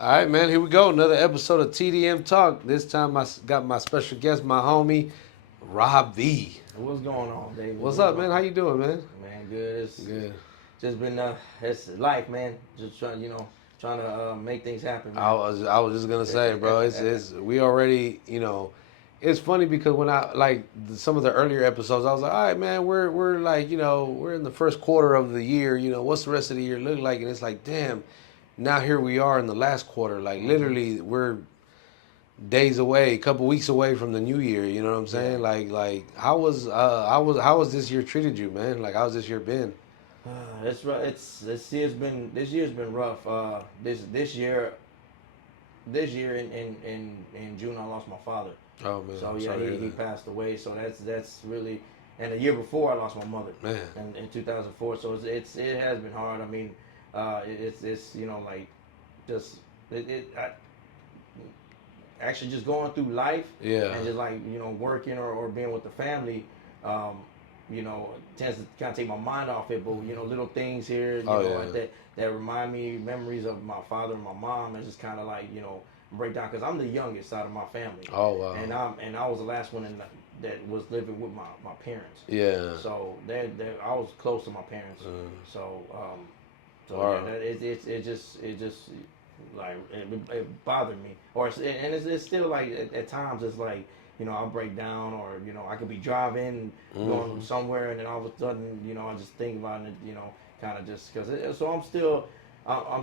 All right, man. Here we go. Another episode of TDM Talk. This time I got my special guest, my homie, RobV. What's going on, David? What's What's up, going man? How you doing, man? man? Good. It's Good. just been it's life, man. Just trying, trying to make things happen, I man. was I was just gonna say, bro. It's we already It's funny because when I like some of the earlier episodes, I was like, all right, man, we're like we're in the first quarter of the year. What's the rest of the year look like? And it's like, damn. Now here we are in the last quarter. Like literally, we're days away, a couple weeks away from the new year. You know what I'm Yeah. saying? Like how was this year treated you, man? Like how's this year been? It's rough. This year's been rough. This year in June I lost my father. Oh man, So I'm yeah, sorry to he, hear he that. passed away. So that's really, and the year before I lost my mother, Man, in 2004. So it has been hard. I mean, it's like just I, actually just going through life yeah. and just like working or being with the family. Um, tends to kind of take my mind off it. But little things here, Oh like yeah. that remind me memories of my father and my mom. It's just kind of like break down because I'm the youngest out of my family, Oh wow. and I was the last one that was living with my parents. Yeah. So I was close to my parents. Uh, So yeah, wow. it just like it bothered me, it's still like at times it's like I'll break down, or I could be driving going Hmm. somewhere, and then all of a sudden I just think about it, kind of just because. So I'm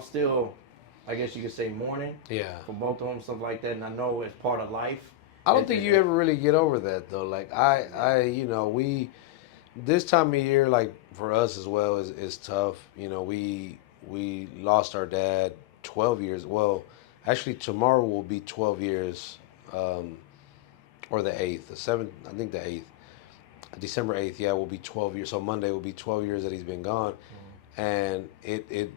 still, I guess you could say, mourning Yeah. for both of them, stuff like that, and I know it's part of life. I don't It, think it, you it ever really get over that though. Like yeah. we this time of year, like for us as well, is tough. We lost our dad 12 years. Well, actually, tomorrow will be 12 years, um, or the 8th, the 7th. I think the 8th, December 8th. Yeah, will be 12 years. So Monday will be 12 years that he's been gone, and it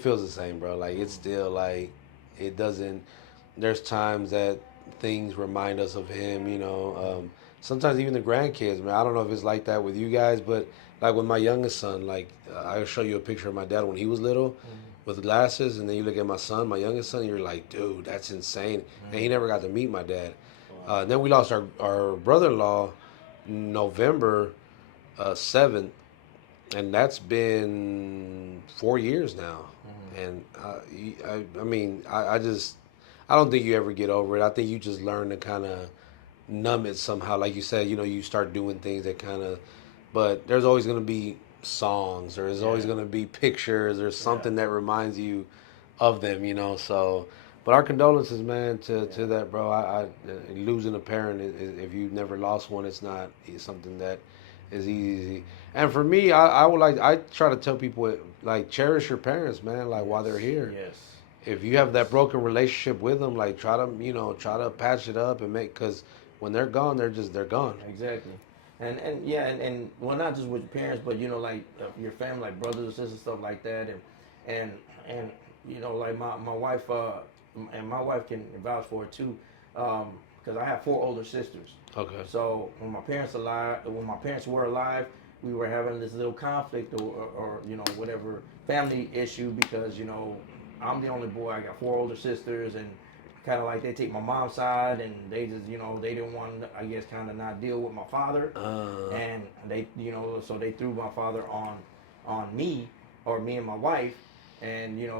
feels the same, bro. Like it's still like it doesn't. There's times that things remind us of him. Sometimes even the grandkids, man. I don't know if it's like that with you guys, but like with my youngest son, like I'll show you a picture of my dad when he was little, with glasses, and then you look at my son, my youngest son, you're like, dude, that's insane. And he never got to meet my dad. Wow. Then we lost our brother-in-law November 7th, and that's been 4 years now. And I mean, I just, I don't think you ever get over it. I think you just learn to kind of numb it somehow. Like you said, you start doing things that kind of, but there's always going to be songs, or there's always Yeah. going to be pictures, or Yeah. something that reminds you of them. So, but our condolences, man, to Yeah. that, bro. Losing a parent, if you've never lost one, it's something that is easy. And for me, I would like, I try to tell people, like, cherish your parents, man, like while they're Yes. here. Yes. If you have that Yes. broken relationship with them, like try to patch it up and make, because when they're gone, they're gone. Exactly. And yeah, and well, not just with your parents, but like your family, like brothers or sisters, stuff like that, and and like my wife, and my wife can vouch for it too, because I have four older sisters. Okay. So when my parents were alive, we were having this little conflict, or whatever family issue, because I'm the only boy. I got four older sisters, and kind of like they take my mom's side, and they just they didn't want to, I guess, kind of not deal with my father, and they so they threw my father on me, or me and my wife, and it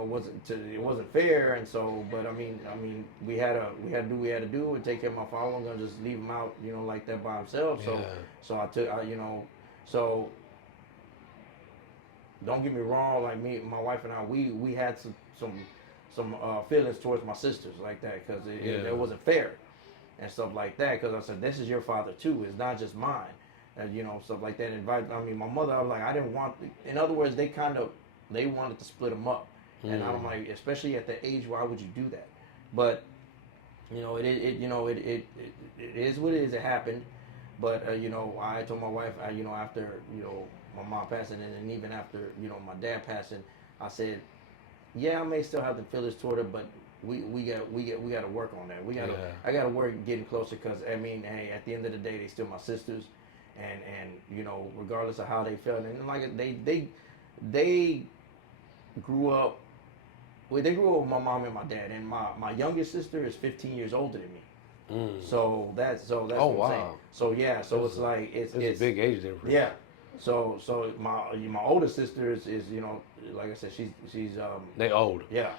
wasn't fair. And so, but I mean we had to do what we had to do and take care of my father. I wasn't gonna just leave him out like that by himself. So Yeah. so I took so don't get me wrong, like me, my wife and I, we had some feelings towards my sisters like that, because it Yeah. wasn't fair and stuff like that. Because I said, this is your father too. It's not just mine, and stuff like that. And my mother, I was like, I didn't want. In other words, they wanted to split them up, and I'm like, especially at the age, why would you do that? But it is what it is. It happened. But I told my wife, after my mom passing, and even after my dad passing, I said, yeah, I may still have the feelings toward her, but we got to work on that. Yeah. I got to work getting closer, because I mean, hey, at the end of the day, they still my sisters, and regardless of how they felt, and like they grew up well, they grew up with my mom and my dad, and my youngest sister is 15 years older than me. So that's Oh what I'm saying. wow, So yeah, so it's like it's a big age difference. yeah. So my older sister is like I said, she's They old. yeah.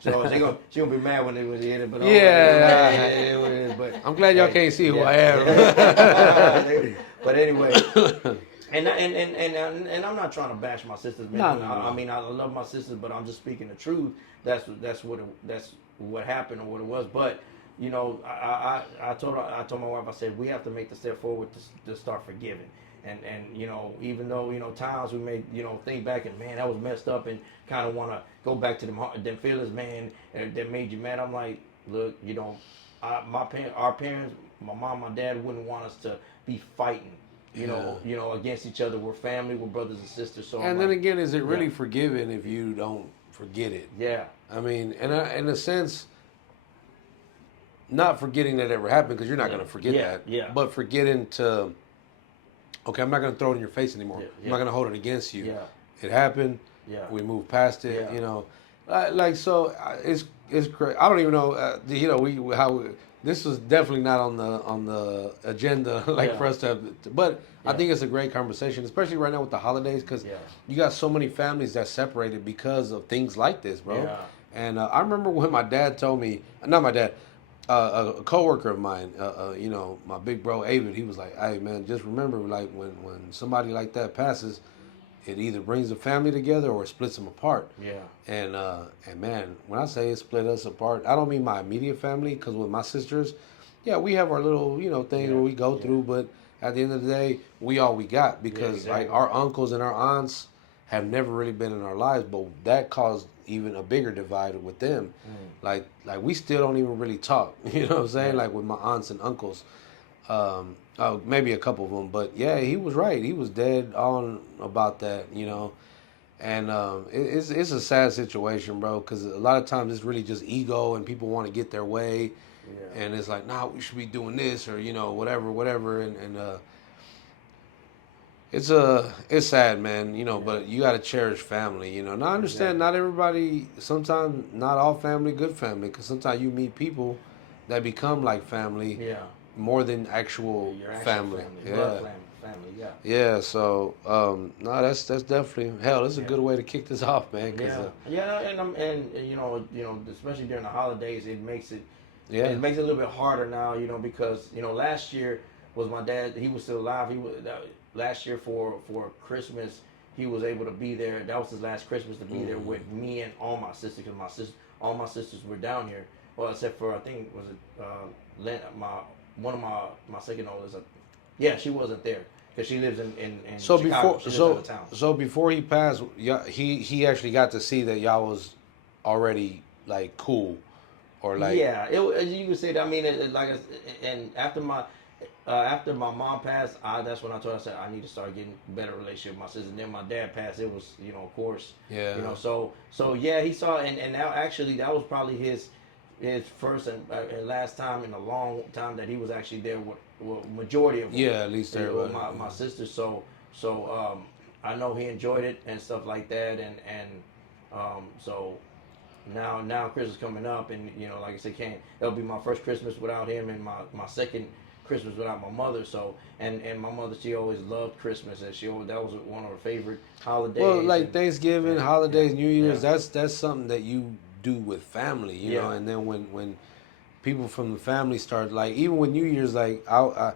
So she gonna be mad when they hit it, but Yeah. but I'm glad y'all hey, can't see who yeah. I am. But anyway, and I'm not trying to bash my sisters, man. No. I mean, I love my sisters, but I'm just speaking the truth. That's what happened or what it was. But I told my wife, I said we have to make the step forward to start forgiving. And even though times we may think back and man that was messed up and kind of want to go back to them feelings, man, that made you mad. I'm like, look, our parents, my mom, my dad wouldn't want us to be fighting against each other. We're family, we're brothers and sisters. So And then again, is it really forgiving if you don't forget it? Yeah. I mean, in a sense, not forgetting that ever happened because you're not going to forget that. Yeah. But forgetting to, okay, I'm not going to throw it in your face anymore. I'm not going to hold it against you. Yeah. It happened. Yeah. We moved past it. Yeah. So it's great. I don't even know. This was definitely not on the agenda for us to have. But I think it's a great conversation, especially right now with the holidays, because you got so many families that separated because of things like this, bro. Yeah. And I remember when my dad told me, not my dad, a coworker of mine, my big bro Avid, he was like, "Hey man, just remember, like when somebody like that passes, it either brings the family together or it splits them apart." Yeah. And man, when I say it split us apart, I don't mean my immediate family, because with my sisters, yeah, we have our little things where we go through, but at the end of the day, we all we got, because like our uncles and our aunts have never really been in our lives, but that caused even a bigger divide with them. Like we still don't even really talk. You know what I'm saying? Like with my aunts and uncles. Maybe a couple of them, but yeah, he was right. He was dead on about that, and it's a sad situation, bro, because a lot of times it's really just ego and people want to get their way, and it's like, nah, we should be doing this or whatever, and it's sad, man, but you got to cherish family, Now I understand not everybody, sometimes not all family, good family, because sometimes you meet people that become like family. Yeah. More than actual family. Yeah. Blood family, yeah. Yeah, so no, that's definitely hell. That's a good way to kick this off, man. And especially during the holidays, it makes it a little bit harder now, because last year was my dad. He was still alive. Last year for Christmas, he was able to be there. That was his last Christmas to be there with me and all my sisters, because all my sisters were down here. Well, except for I think was it one of my second oldest. She wasn't there because she lives in so Chicago. So before he passed, he actually got to see that y'all was already like cool, or like you could say that. I mean, and after my mom passed, that's when I told her, I said I need to start getting a better relationship with my sister. And then my dad passed. It was of course so he saw and now actually that was probably his first and last time in a long time that he was actually there with majority of them. Yeah, at least everybody. My sister. So I know he enjoyed it and stuff like that, and so now Christmas coming up, and like I said, it'll be my first Christmas without him, and my second Christmas without my mother. So and my mother, she always loved Christmas, and that was one of her favorite holidays. Well, like Thanksgiving, holidays, New Year's, that's something that you do with family, you know. And then when people from the family start, like even with New Year's, like I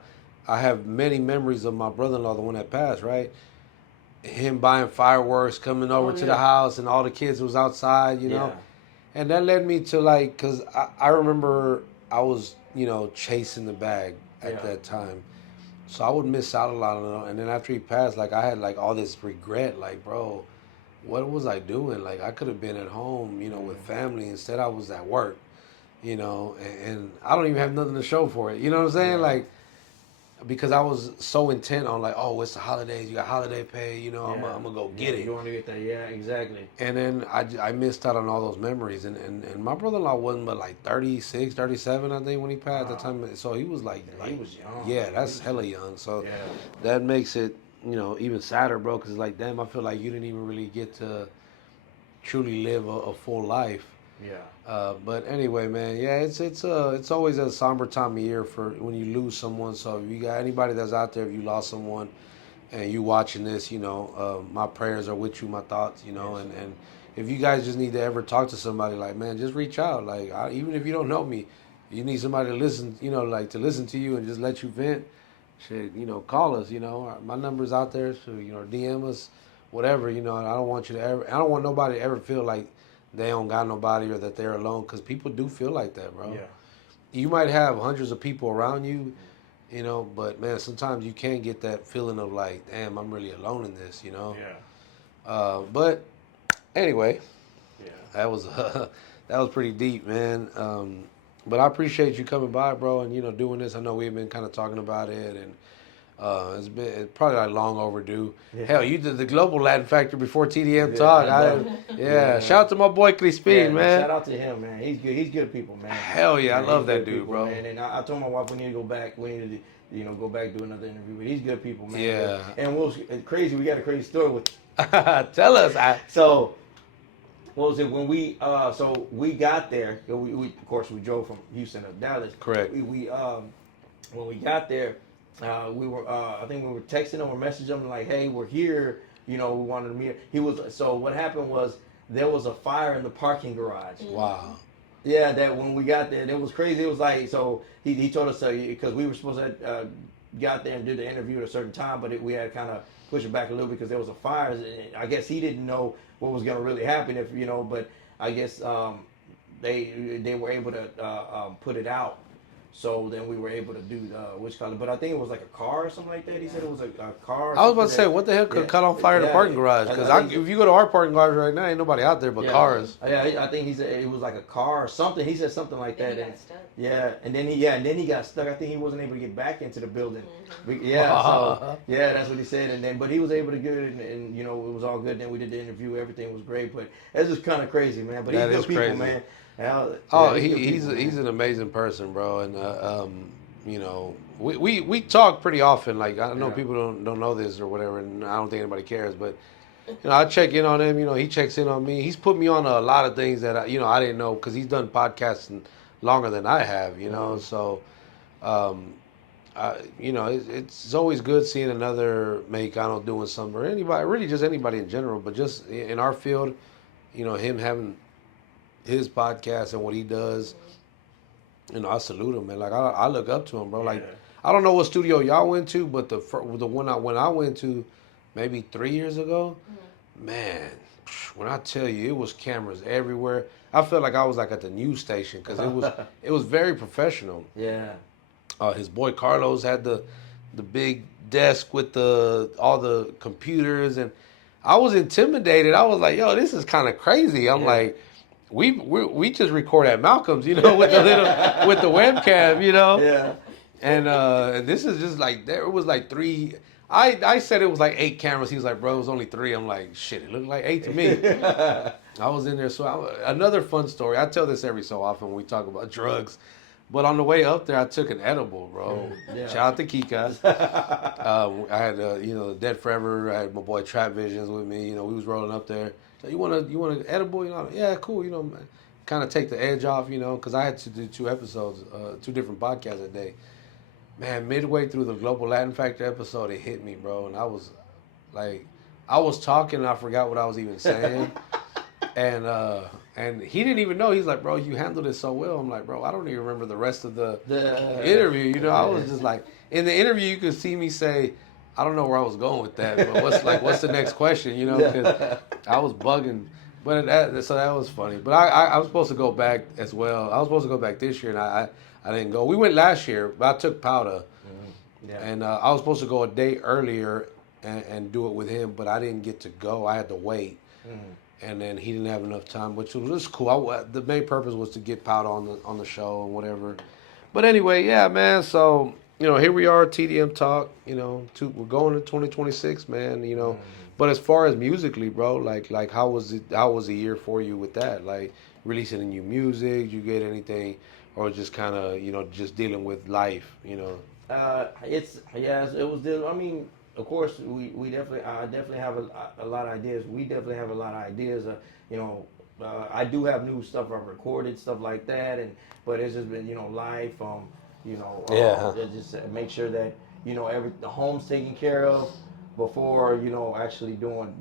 have many memories of my brother-in-law, the one that passed, right? Him buying fireworks, coming over to the house, and all the kids was outside, you know. And that led me to like, cause I remember I was chasing the bag at that time, so I would miss out a lot on it. And then after he passed, like I had like all this regret, like bro, what was I doing? Like I could have been at home, with family. Instead, I was at work, and I don't even have nothing to show for it. You know what I'm saying? Like, because I was so intent on like, oh, it's the holidays, you got holiday pay, I'm gonna go get it. You want to get that? Yeah, exactly. And then I missed out on all those memories. And my brother-in-law wasn't but like 36, 37, I think, when he passed at the time. So he was like he was young. Yeah, that's hella young. So that makes it, even sadder, bro, because it's like, damn, I feel like you didn't even really get to truly live a full life. Yeah. But anyway, man, yeah, it's always a somber time of year for when you lose someone. So if you got anybody that's out there, if you lost someone and you watching this, my prayers are with you, my thoughts, and if you guys just need to ever talk to somebody, like, man, just reach out. Like, even if you don't know me, you need somebody to listen, like to listen to you and just let you vent. Shit, call us. My number's out there, so DM us, whatever. I don't want you to ever. I don't want nobody to ever feel like they don't got nobody or that they're alone, because people do feel like that, bro. Yeah. You might have hundreds of people around you, but man, sometimes you can get that feeling of like, damn, I'm really alone in this. Yeah. But anyway, Yeah. that was that was pretty deep, man. But I appreciate you coming by, bro, and doing this. I know we've been kind of talking about it, and it's probably like long overdue. Yeah. Hell, you did the Global Latin Factor before TDM Yeah, Talk. I know. Yeah, shout out to my boy Crispin, Yeah, man. shout out to him, man. He's good. He's good people, man. Hell yeah, Man, I love he's that good dude, people, bro. Man. And I told my wife we need to go back. We need to, go back do another interview. But he's good people, man. Yeah. And what was crazy? We got a crazy story with. Tell us. So, what was it when we? So we got there. We of course we drove from Houston to Dallas. Correct. We when we got there, we were I think we were texting him or messaging him like, hey, we're here. We wanted to meet. He was. So what happened was there was a fire in the parking garage. Wow. Yeah, that when we got there, it was crazy. It was like, so he told us because we were supposed to got there and do the interview at a certain time, but we had kind of pushed it back a little because there was a fire. I guess he didn't know what was going to really happen but I guess they were able to put it out. So then we were able to do which color, but I think it was like a car or something like that. He said it was a car. I was about to say, what the hell could cut on fire in the parking garage? Because if you go to our parking garage right now, ain't nobody out there but cars. Yeah, I think he said it was like a car or something. He said something like that. He got stuck. Yeah, and then he got stuck. I think he wasn't able to get back into the building. Mm-hmm. So that's what he said. And then, but he was able to get it, and it was all good. Then we did the interview. Everything was great. But it's just kind of crazy, man. But he's good people, crazy. Man. He's an amazing person, bro, and we talk pretty often. Like, I know people don't know this or whatever, and I don't think anybody cares, but I check in on him. He checks in on me. He's put me on a lot of things that I didn't know, because he's done podcasting longer than I have. So it's always good seeing another Mexicano doing something, or anybody, really just anybody in general, but just in our field, him having his podcast and what he does, I salute him, man. Like, I look up to him, bro. Like, I don't know what studio y'all went to, but the one when I went to maybe 3 years ago, man, when I tell you, it was cameras everywhere. I felt like I was like at the news station, because it was very professional. Yeah. His boy Carlos had the big desk with all the computers, and I was intimidated. I was like, yo, this is kind of crazy. I'm like, we just record at Malcolm's, with the with the webcam, Yeah. And this is just like, there was like 3. I said it was like 8 cameras. He was like, bro, it was only 3. I'm like, shit, it looked like 8 to me. I was in there. So another fun story. I tell this every so often when we talk about drugs. But on the way up there, I took an edible, bro. Yeah. Shout out to Kika. I had, the Dead Forever. I had my boy Trap Visions with me. We was rolling up there. So you want an edible? Yeah, cool. Kind of take the edge off, because I had to do 2 episodes, 2 different podcasts a day. Man, midway through the Global Latin Factor episode, it hit me, bro. And I was like, I was talking and I forgot what I was even saying. And he didn't even know. He's like, bro, you handled it so well. I'm like, bro, I don't even remember the rest of the interview. I was just like, in the interview, you could see me say, I don't know where I was going with that, but what's the next question? Because I was bugging. But so that was funny. But I was supposed to go back as well. I was supposed to go back this year, and I didn't go. We went last year, but I took powder. Mm-hmm. Yeah. And I was supposed to go a day earlier and do it with him, but I didn't get to go. I had to wait. Mm-hmm. And then he didn't have enough time, which was cool. The main purpose was to get Powder on the show and whatever. But anyway, yeah, man. So here we are, TDM Talk. We're going to 2026, man. Mm-hmm. But as far as musically, bro, like how was the year for you with that? Like, releasing any new music? You get anything, or just kind of just dealing with life? It was. I mean, of course, I definitely have a lot of ideas. We definitely have a lot of ideas. you know, I do have new stuff I've recorded, stuff like that, but it's just been, life. Yeah. Just make sure that the home's taken care of before actually doing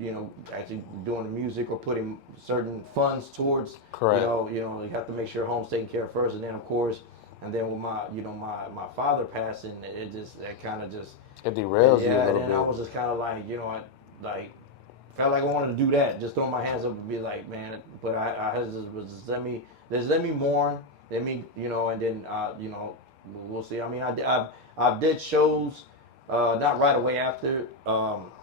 the music or putting certain funds towards. Correct. You have to make sure home's taken care of first, and then of course, and then with my father passing, it kind of just It derails you a yeah, and little then bit. I was just kind of like, I like felt like I wanted to do that, just throw my hands up and be like, man. But I was just let me mourn, let me, and then we'll see. I mean, I did shows, not right away after.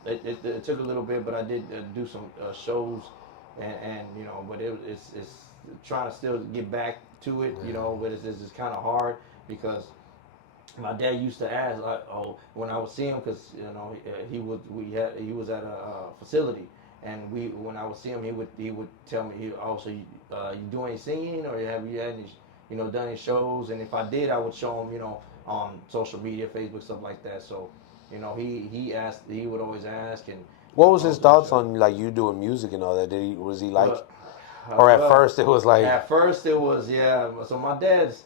It took a little bit, but I did do some shows, and but it's trying to still get back to it, but it's kind of hard because my dad used to ask, when I would see him, because he was at a facility, and when I would see him, he would tell me, so you do any singing, or have you had any, done any shows? And if I did, I would show him, on social media, Facebook, stuff like that. So, he would always ask, and What was his thoughts on like you doing music and all that? Was he like, well, or at first it was like, at first it was, yeah. So my dad's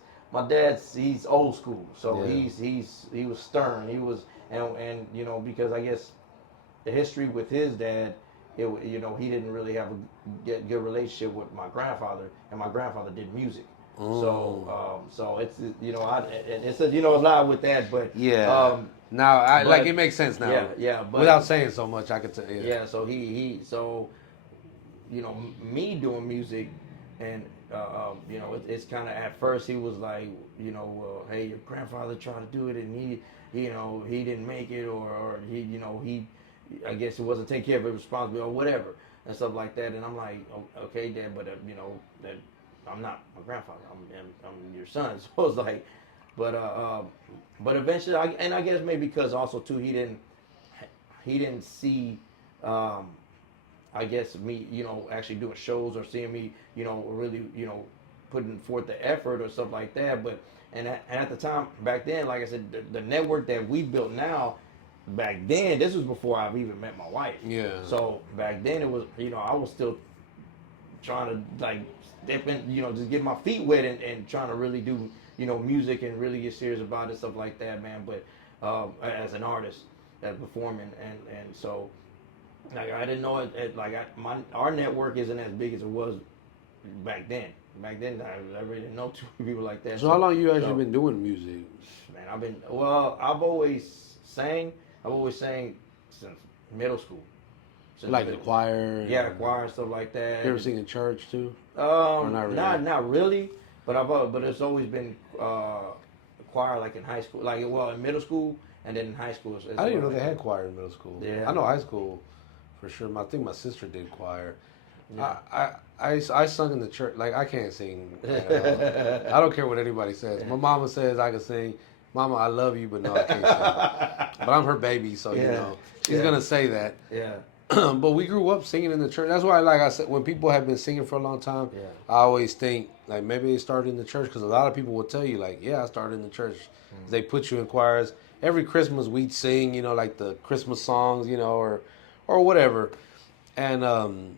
he's old school. So Yeah. he was stern. He was, and because I guess the history with his dad, he didn't really have a good relationship with my grandfather, and my grandfather did music. So it's and it's a lot with that, but yeah. Now I but like it makes sense now. yeah, but Without saying so much, I could tell. Yeah. yeah. So so me doing music, and it's kind of, at first he was like, hey, your grandfather tried to do it, and he didn't make it, or he I guess he wasn't taking care of his responsibility or whatever and stuff like that. And I'm like, okay, Dad, but that I'm not my grandfather. I'm your son. So it's like, but eventually, I guess maybe because also too he didn't see. I guess me, actually doing shows, or seeing me, really, putting forth the effort or stuff like that. But and at the time back then, like I said, the network that we built now, back then, this was before I've even met my wife. Yeah. So back then it was, I was still trying to like step in, just get my feet wet, and trying to really do, music, and really get serious about it, stuff like that, man. But as an artist, performing, and so. Like I didn't know it like our network isn't as big as it was back then. Back then, I really didn't know too many people like that. So how long you actually been doing music? Man, I've always sang. I've always sang since middle school. Like the choir? Yeah, choir and stuff like that. You ever sing in church too? Not really. Not really. But it's always been choir, like in high school, like in middle school, and then in high school. I didn't know they had choir in middle school. Yeah. I know high school for sure. I think my sister did choir. Yeah. I sung in the church. Like I can't sing. I don't care what anybody says. My mama says I can sing. Mama, I love you, but no, I can't sing. But I'm her baby, so she's gonna say that. Yeah. But we grew up singing in the church. That's why, like I said, when people have been singing for a long time, Yeah. I always think like maybe they started in the church, because a lot of people will tell you like, yeah, I started in the church. They put you in choirs. Every Christmas we'd sing, like the Christmas songs, or whatever. And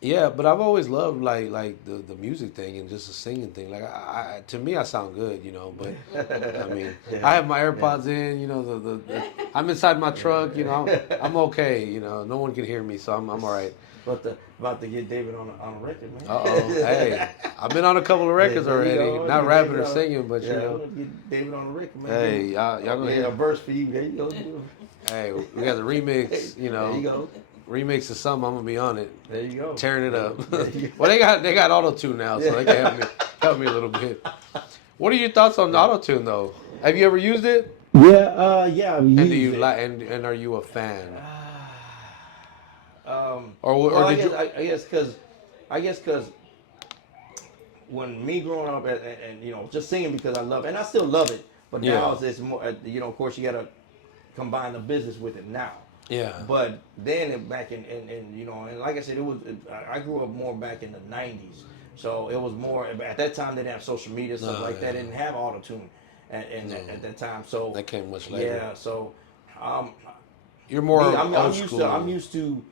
yeah, but I've always loved like the music thing and just the singing thing. Like to me, I sound good, But I mean, I have my AirPods in, I'm inside my truck, I'm okay, No one can hear me, so I'm all right. About to get David on a record, man. Hey, I've been on a couple of records already. Not rapping or singing, but get David on the record, man. Hey, y'all gonna hear a verse for you. There you go. Hey, we got the remix, There you go. Remix of something, I'm gonna be on it. There you go. Tearing it up. Well, they got auto tune now, so they can help me a little bit. What are your thoughts on auto tune though? Have you ever used it? Yeah. And do you like? And are you a fan? I guess because when me growing up and just singing because I love it, and I still love it, but now it's more, of course you got to combine the business with it now. Yeah. But then back in and like I said, I grew up more back in the 90s. So it was more, at that time they didn't have social media, stuff like that. They didn't have auto-tune at that time. So that came much later. Yeah, so you're more old I'm school. used to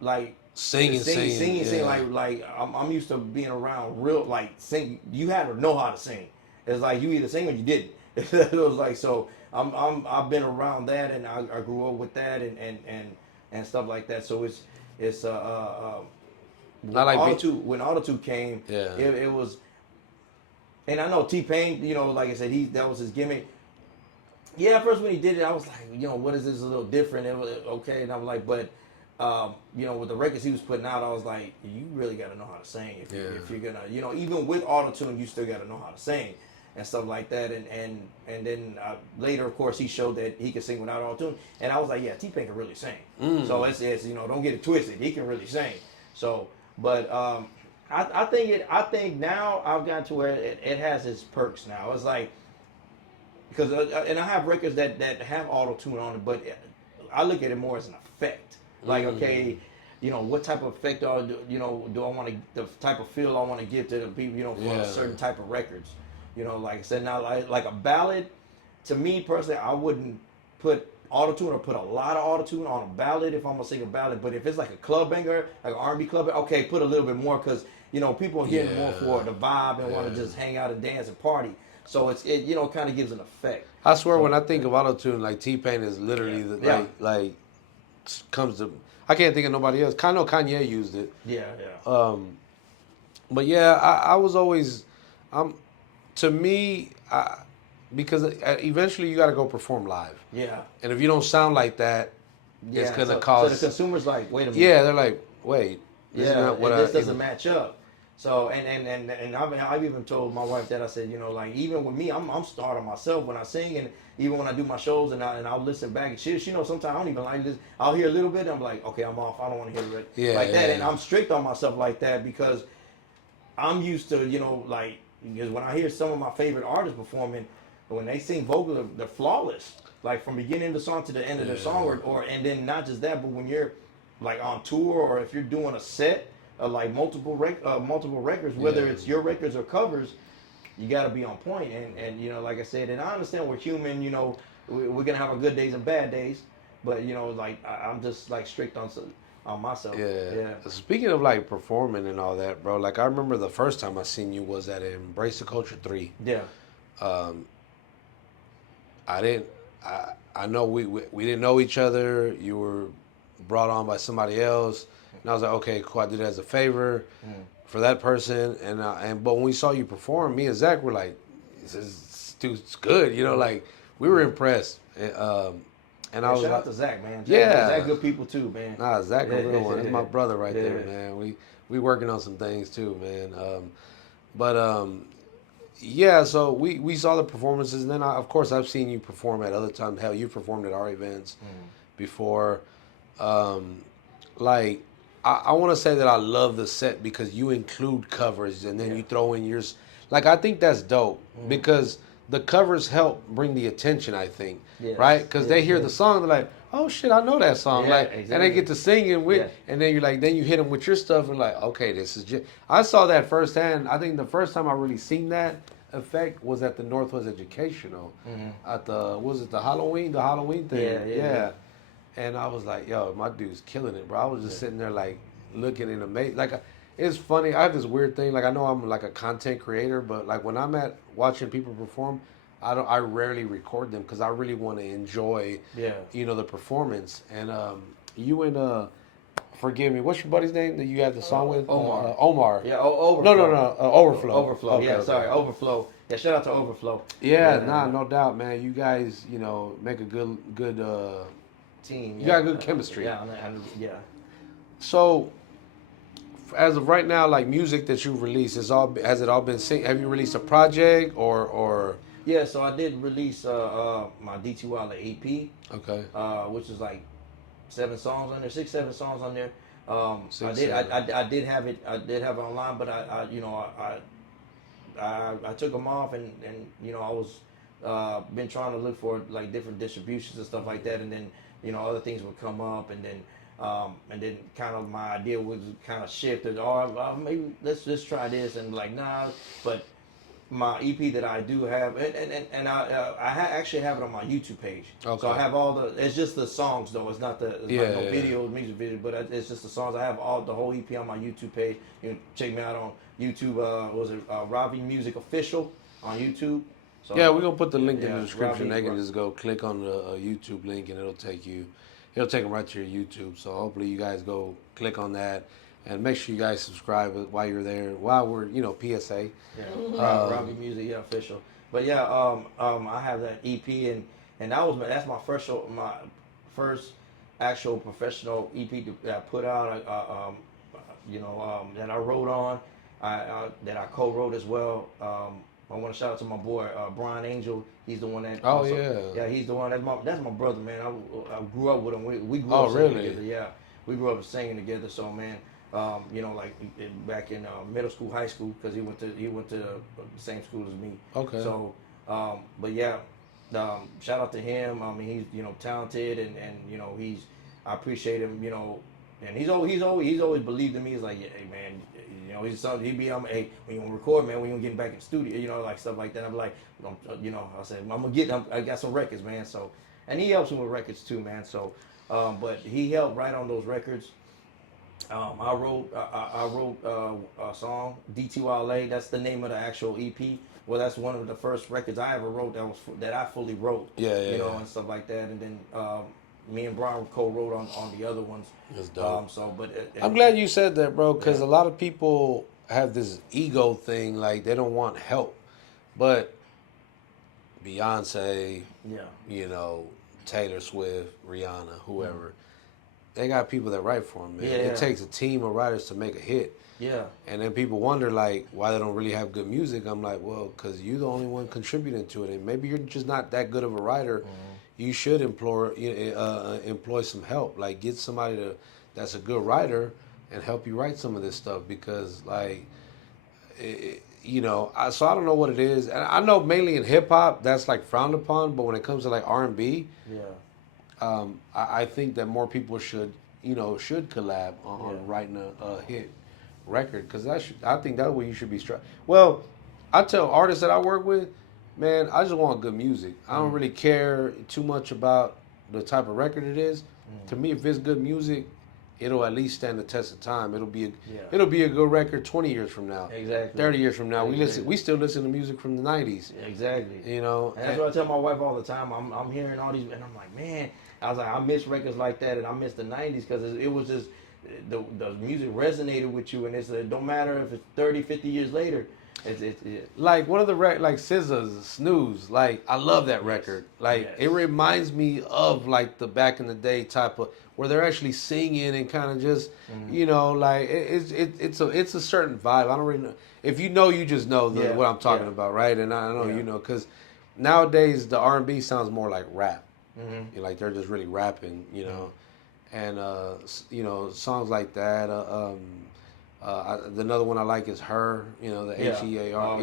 like Singing, sing yeah. like I'm used to being around real like sing. You had to know how to sing. It's like you either sing or you didn't. It was like so. I've been around that and I grew up with that and stuff like that. So it's Not like be, when Auto came, yeah, it was. And I know T Pain, you know, like I said, that was his gimmick. Yeah, at first when he did it, I was like, you know, what is this a little different? It was okay, and I'm like, but you know, with the records he was putting out, I was like, you really got to know how to sing if you're gonna, you know, even with auto tune, you still got to know how to sing and stuff like that. And then later, of course, he showed that he could sing without auto tune, and I was like, yeah, T Pain can really sing. So it's you know, don't get it twisted, he can really sing. So, but I think now I've got to where it has its perks now. It's like because and I have records that have auto tune on it, but I look at it more as an effect. Like okay, you know what type of effect do I want to the type of feel I want to give to the people, you know, for a certain type of records. You know, like I said, now like a ballad. To me personally, I wouldn't put auto tune or put a lot of auto tune on a ballad if I'm gonna sing a ballad. But if it's like a club banger, like an R&B club, okay, put a little bit more because you know people are getting more for the vibe and want to just hang out and dance and party. So it you know kind of gives an effect. I swear So when I think of auto tune, like T Pain is literally yeah, like comes to. I can't think of nobody else. I know Kanye used it. yeah. But yeah, I was always, to me, because eventually you got to go perform live. Yeah. And if you don't sound like that, it's Yeah. gonna So cause. the consumer's like, wait a minute. Yeah, they're like, wait, this is Yeah, not what this I. doesn't match up. So and I've even told my wife that I said, you know, like even with me, I'm starting myself when I sing and even when I do my shows and I'll listen back and she knows sometimes I don't even like this. I'll hear a little bit and I'm like, okay, I'm off. I don't want to hear it Yeah, like that. And yeah. I'm strict on myself like that because I'm used to, you know, like because when I hear some of my favorite artists performing, when they sing vocal, they're flawless. Like from beginning of the song to the end of the song, or and then not just that, but when you're like on tour or if you're doing a set of like multiple records, whether it's your records or covers, you got to be on point. And you know, like I said, and I understand we're human. You know, we're gonna have our good days and bad days, but you know, like I'm just like strict on myself. Yeah. Yeah. Speaking of like performing and all that, bro, like I remember the first time I seen you was at Embrace the Culture 3. Yeah. I didn't. I know we didn't know each other. You were brought on by somebody else, and I was like, okay, cool. I did it as a favor for that person, and but when we saw you perform, me and Zach were like, this dude's good. You know, like we were impressed. And I was shout like, out to Zach, man. Zach good people too, man. nah, Zach a real one. That's my brother right Yeah. there, man. We working on some things too, man. But yeah, so we saw the performances, and then of course I've seen you perform at other times. Hell, you performed at our events before. Um, like I want to say that I love the set because you include covers, and then you throw in yours. Like I think that's dope because the covers help bring the attention. I think, Yes, right? Because they yes, hear yes. the song, they're like, "Oh shit, I know that song!" Yeah, Like, and exactly. they get to singing with, and then you're like, then you hit them with your stuff, and like, okay, this is just. I saw that firsthand. I think the first time I really seen that effect was at the Northwest Educational, at the was it the Halloween thing, Yeah. and I was like, yo, my dude's killing it, bro. I was just sitting there like looking in amazed. Like it's funny. I have this weird thing. Like I know I'm like a content creator, but like when I'm at watching people perform, I rarely record them because I really want to enjoy, the performance. And you and forgive me, what's your buddy's name that you had the song with? Omar. Omar. Yeah, Overflow. No, Overflow. Overflow. Okay, Yeah, okay. sorry, Overflow. Yeah, shout out to Overflow. Yeah, nah, no doubt, man. You guys, make a good. Team. You got good chemistry. Yeah, yeah. So, as of right now, like music that you've released, has it all been have you released a project or? Yeah, so I did release my DT Wilder EP, Okay. which is like 7 songs on there, 6, 7 songs on there. Six, I did have it online, but I took them off and I was been trying to look for like different distributions and stuff like that, and then other things would come up, and then kind of my idea would kind of shift. Maybe let's just try this, and like nah, but my EP that I do have, and actually have it on my YouTube page. Okay. So I have all the. It's just the songs though. It's not the. It's Yeah, like no yeah. video, music video, but it's just the songs. I have all the whole EP on my YouTube page. You can check me out on YouTube. What was it RobV Music Official on YouTube? So Yeah, we're gonna put the link in yeah, the description. Robbie- They can just go click on the YouTube link, and it'll take them right to your YouTube. So hopefully you guys go click on that, and make sure you guys subscribe while you're there. While we're PSA. Yeah, Robbie Music, yeah, official. But yeah, I have that EP, and that's my first actual professional EP that I put out. That I wrote on, that I co-wrote as well. I want to shout out to my boy Brian Angel. He's the one that. Oh also, yeah, he's the one. That's my brother, man. I grew up with him. We grew Oh, up singing really? together. Yeah, we grew up singing together. So man, like back in middle school, high school, because he went to the same school as me. Okay. So, but yeah, shout out to him. I mean, he's talented, and I appreciate him. And he's always believed in me. He's like, yeah, hey man, he's something. He be hey, when you gonna record, man, when you gonna get back in the studio, like stuff like that. I'm like, I said, I got some records, man. So, and he helps me with records too, man. So, but he helped write on those records. I wrote a song, D2LA. That's the name of the actual EP. Well, that's one of the first records I ever wrote that I fully wrote. Yeah, And stuff like that. And then me and Brian co-wrote on the other ones. That's dope. I'm I'm glad you said that, bro, because a lot of people have this ego thing, like they don't want help, but Beyonce, Taylor Swift, Rihanna, whoever. They got people that write for them, man. Yeah. It takes a team of writers to make a hit. Yeah. And then people wonder, like, why they don't really have good music. I'm like, well, because you're the only one contributing to it. And maybe you're just not that good of a writer. Mm-hmm. You should employ some help. Like, get somebody that's a good writer and help you write some of this stuff. Because, like, so I don't know what it is. And I know mainly in hip-hop, that's, like, frowned upon. But when it comes to, like, R&B... Yeah. I think that more people should collab on writing a hit record, because I think that's what you should be striving. Well, I tell artists that I work with, man, I just want good music. I don't really care too much about the type of record it is. To me, if it's good music, it'll at least stand the test of time. It'll be a good record 20 years from now. Exactly. 30 years from now. Exactly. We still listen to music from the 90s. Exactly. And that's what I tell my wife all the time. I'm hearing all these, and I'm like, man, I was like, I miss records like that, and I miss the 90s, because it was just, the music resonated with you, and it don't matter if it's 30, 50 years later. Like one of the like SZA's Snooze, like I love that record. Like it reminds me of like the back in the day type of where they're actually singing and kind of just like it's a certain vibe. I don't really know. If you know, you just know what I'm talking about, right? And I know because nowadays the R&B sounds more like rap. Mm-hmm. Like they're just really rapping, and songs like that. Another one I like is Her, the H-E-A-R.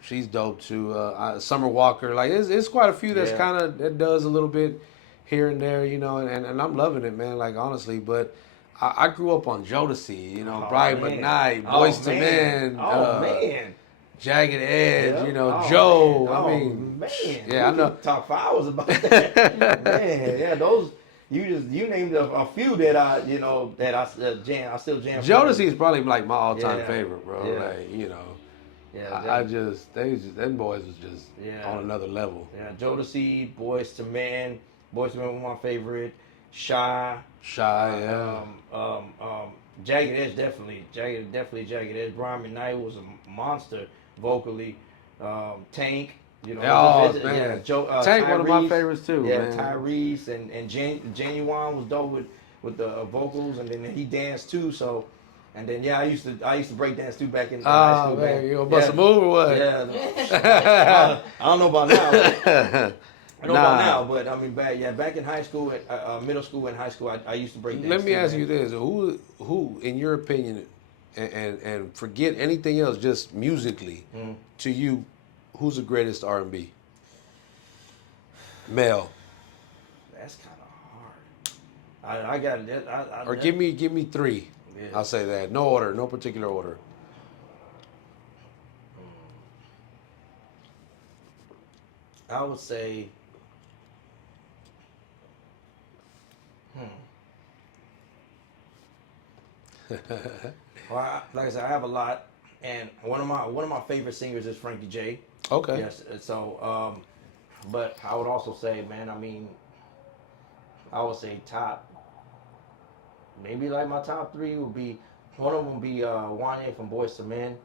She's dope too. Summer Walker, like it's quite a few that's kind of that does a little bit here and there, and I'm loving it, man. Like honestly, but I grew up on Jodeci, Brian McKnight, Boyz II Men, man. Jagged Edge, Joe. Man. I mean, man. Yeah, I know. Talk for hours about that, man. Yeah, those. You named a few that I still jam. Jodeci is probably like my all-time favorite, bro. Yeah. Like, them boys was just on another level. Yeah, Jodeci, Boyz II Men was my favorite. Shy, yeah. Jagged Edge, definitely Jagged Edge. Brian McKnight was a monster vocally. Tank. Man. Tank, Tyrese, one of my favorites too. Yeah, man. Tyrese and Genuine was dope with the vocals, and then he danced too. So, and then I used to break dance too back in high school. Man, you gonna bust a move or what? Yeah, I don't know about now. I don't know about now, but I mean back in high school, middle school and high school, I used to break dance. Let me ask you this: who, in your opinion, and forget anything else, just musically, to you, who's the greatest R&B? Male. That's kind of hard. I got it. Or give me three. Yeah. I'll say that. No order, no particular order. I would say, well, like I said, I have a lot, and one of my favorite singers is Frankie J. Okay. Yes, so but I would also say, man, I mean, I would say top, maybe like my top three would be one of them would be Wanye from Boyz II Men.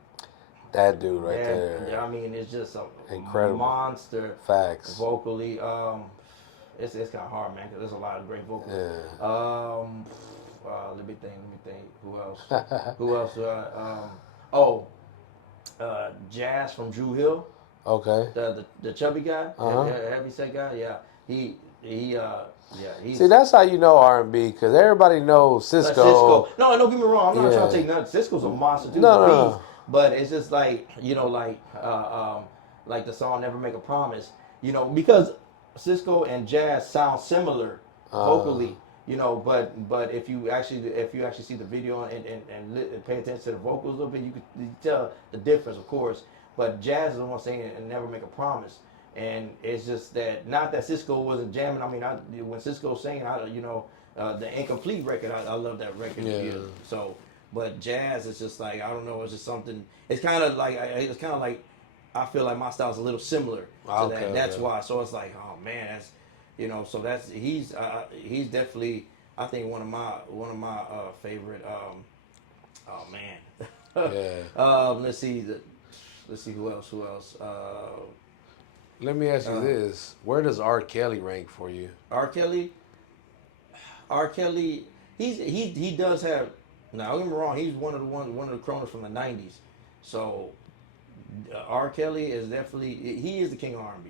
That dude right Man, there. I mean, it's just a Incredible. monster Facts. vocally. It's kind of hard, man, because there's a lot of great vocals. Yeah. Let me think. Who else? Who else? Oh, Jazz from Drew Hill, Okay. the chubby guy, Uh-huh. heavy set guy. Yeah, he's. See, that's how you know R&B, because everybody knows Cisco. Cisco. No, don't get me wrong. I'm not Yeah. trying to take nothing. Cisco's a monster too. No, He's a no, beast. no. But it's just like like the song "Never Make a Promise." Because Cisco and Jazz sound similar vocally. But if you actually see the video and pay attention to the vocals a little bit, you can tell the difference, of course. But Jazz is the one saying "and never make a promise," and it's just that not that Cisco wasn't jamming. I mean, when Cisco's singing, the Incomplete record, I love that record. Yeah. So, but Jazz is just like, I don't know, it's just something. It's kind of like I feel like my style's a little similar to Okay, that. That's okay. why. So it's like, oh man, that's So he's definitely, I think, one of my favorite. Oh man. Yeah. Let's see who else. Let me ask you this: where does R. Kelly rank for you? R. Kelly. R. Kelly. He does have. Now don't get me wrong. He's one of the crooners from the '90s. So R. Kelly is definitely, he is the king of R&B,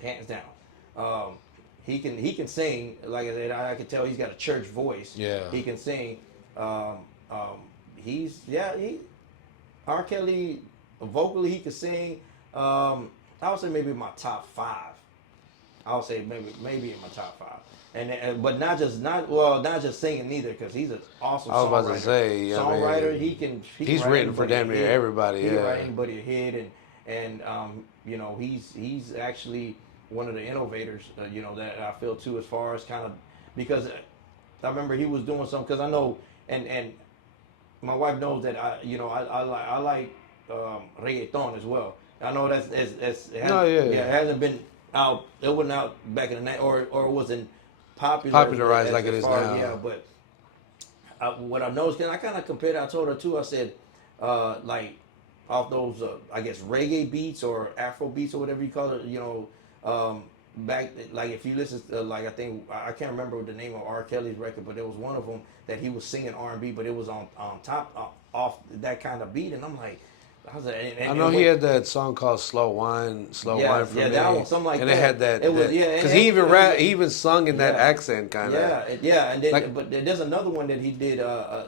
hands down. He can sing. Like I said, I can tell he's got a church voice. Yeah. He can sing. R. Kelly vocally he can sing. I would say maybe my top five. I would say maybe in my top five. But not just singing either, because he's an awesome songwriter. I was about to say, songwriter. I mean, He he's can write written for anybody damn a near hit. everybody. He can Yeah. write anybody a hit, and he's actually one of the innovators. That I feel too, as far as kind of, because I remember he was doing something, because I know, and my wife knows that I like reggaeton as well. I know it hasn't been out. It wasn't out back in the night, or it wasn't Popularized like it is now. Yeah, but what I noticed, and I kind of compared it. I told her too. I said, like off those, I guess reggae beats or Afro beats or whatever you call it. Back, like if you listen to, like, I can't remember the name of R. Kelly's record, but there was one of them that he was singing R&B, but it was on top off that kind of beat, and I'm like. I know he had that song called "Slow Wine for Me." That one, something like and that. it had that. It was, because he even sung in that accent kind of. And then, Like- but there's another one that he did. I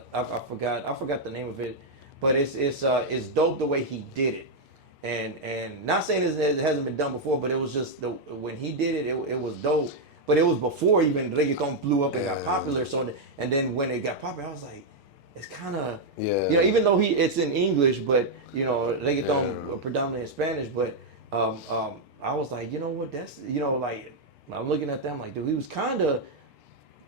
forgot the name of it, but it's dope the way he did it, and not saying it hasn't been done before, but it was just when he did it, it was dope. But it was before even reggaeton blew up and got popular. So and then when it got popular, I was like. It's kind of even though it's in English, but reggaeton predominantly in Spanish. But I was like, you know what? That's like I'm looking at them like, dude, he was kind of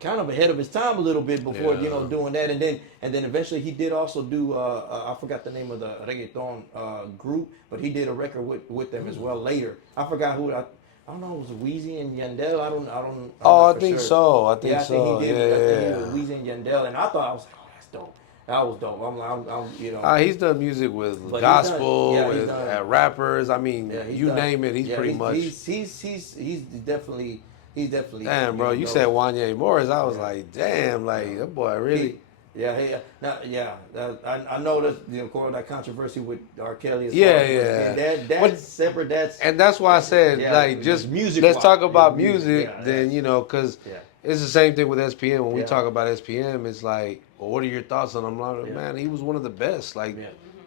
ahead of his time a little bit before doing that, and then eventually he did also do I forgot the name of the reggaeton group, but he did a record with them as well later. I forgot who I don't know. It was Weezy and Yandel. I don't. I think so. I think I so. think he did. I think Yeah. he was Weezy and Yandel, and I thought I was like, oh, that's dope. That was dope. I'm He's done music with But gospel, he's with done- rappers. I mean, you name it, he's pretty much. He's definitely Damn, bro, you said Wanye Morris. I was like, damn, like that boy really. I know that of course that controversy with R. Kelly. That's separate. And that's why I said, like, just music. let's talk about music. music. Then because it's the same thing with SPM. When we talk about SPM, it's like, well, what are your thoughts on him? Like, man, he was one of the best, like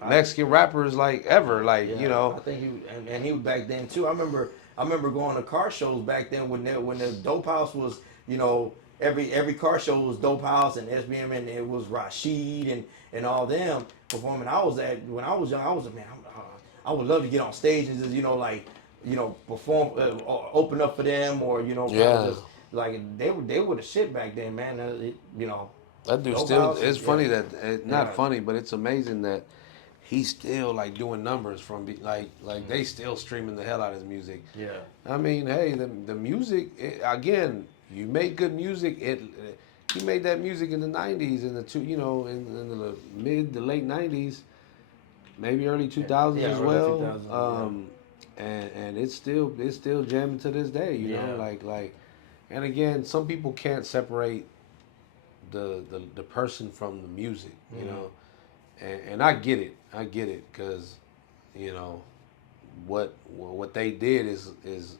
Mexican rappers, like ever, like I think he was back then too. I remember going to car shows back then when the Dope House was, every car show was Dope House and SBM, and it was Rashid and all them performing. When I was young, I was man, I would love to get on stage and just like perform, or open up for them, or kind of Yeah. just like they were the shit back then, man. That dude still. Clubhouse, It's yeah, funny that not yeah, funny, but it's amazing that he's still like doing numbers from like they still streaming the hell out of his music. yeah, I mean, hey, the music again. You make good music. He made that music in the '90s, in the in the mid to late '90s, maybe early 2000s yeah, as early two well. thousands, yeah, And it's still jamming to this day. yeah, And again, some people can't separate the person from the music. And I get it. I get it because you know what they did is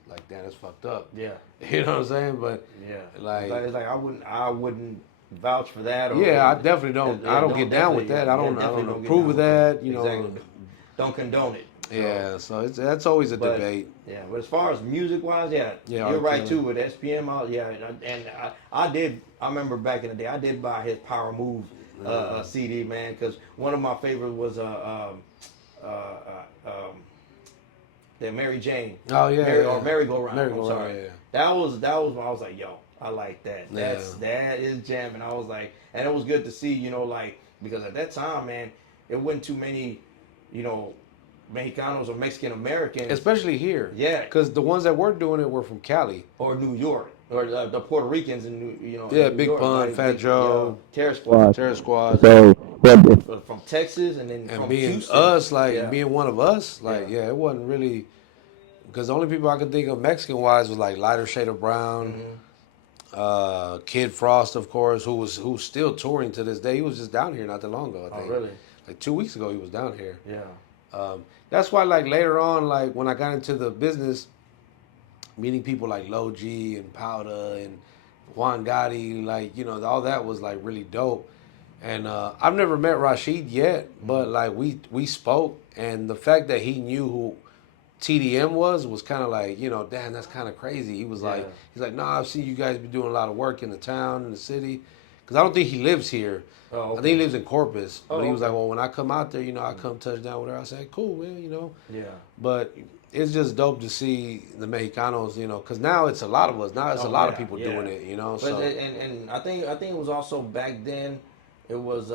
like that is fucked up. yeah, You know what I'm saying? But yeah. like It's like I wouldn't vouch for that, or yeah, I definitely don't. I don't don't get down with definitely, that. yeah, I yeah, don't. I definitely don't don't get approve down of with that. that. Exactly. Don't condone it. So, Yeah. So that's always a but debate. yeah, but as far as music wise, yeah, Yeah, you're R. right Kelly. too with SPM. Yeah, and I did. I remember back in the day, I did buy his Power Moves CD, man, because one of my favorites was uh, the Mary Jane, Oh yeah, yeah. Merry Go Round. I'm Merry-go-round. sorry. Yeah. That was when I was like, yo, I like that. Yeah. That is jamming. I was like, and it was good to see, like, because at that time, man, it wasn't too many, you know, Mexicanos or Mexican Americans, Especially here. yeah, Because the ones that were doing it were from Cali. or New York, or the Puerto Ricans in Yeah, in New Big York, Pun, like Fat Joe, Terror Squad. Terror Squad. So, yeah, From Texas, and then And from being Houston. us, like Yeah, being one of us, like yeah. it wasn't really because the only people I could think of Mexican wise was like Lighter Shade of Brown, Hmm. Kid Frost, of course, who's still touring to this day. He was just down here not that long ago, I Oh, think. really? Like 2 weeks ago, he was down here. Yeah. That's why, like later on, like when I got into the business, meeting people like Low G and Powder and Juan Gotti, like all that was like really dope. And I've never met Rashid yet, but like we spoke, and the fact that he knew who TDM was kind of like damn, that's kind of crazy. He was like Yeah. he's like, nah, I've seen you guys be doing a lot of work in the town in the city, because I don't think he lives here. Oh, I think he okay. lives in Corpus, Oh, but he was like, okay. well, when I come out there, I come touch down with her. I said, cool, man. Yeah. But it's just dope to see the Mexicanos, because now it's a lot of us. Now it's a lot of people doing it, But So and I think it was also back then. It was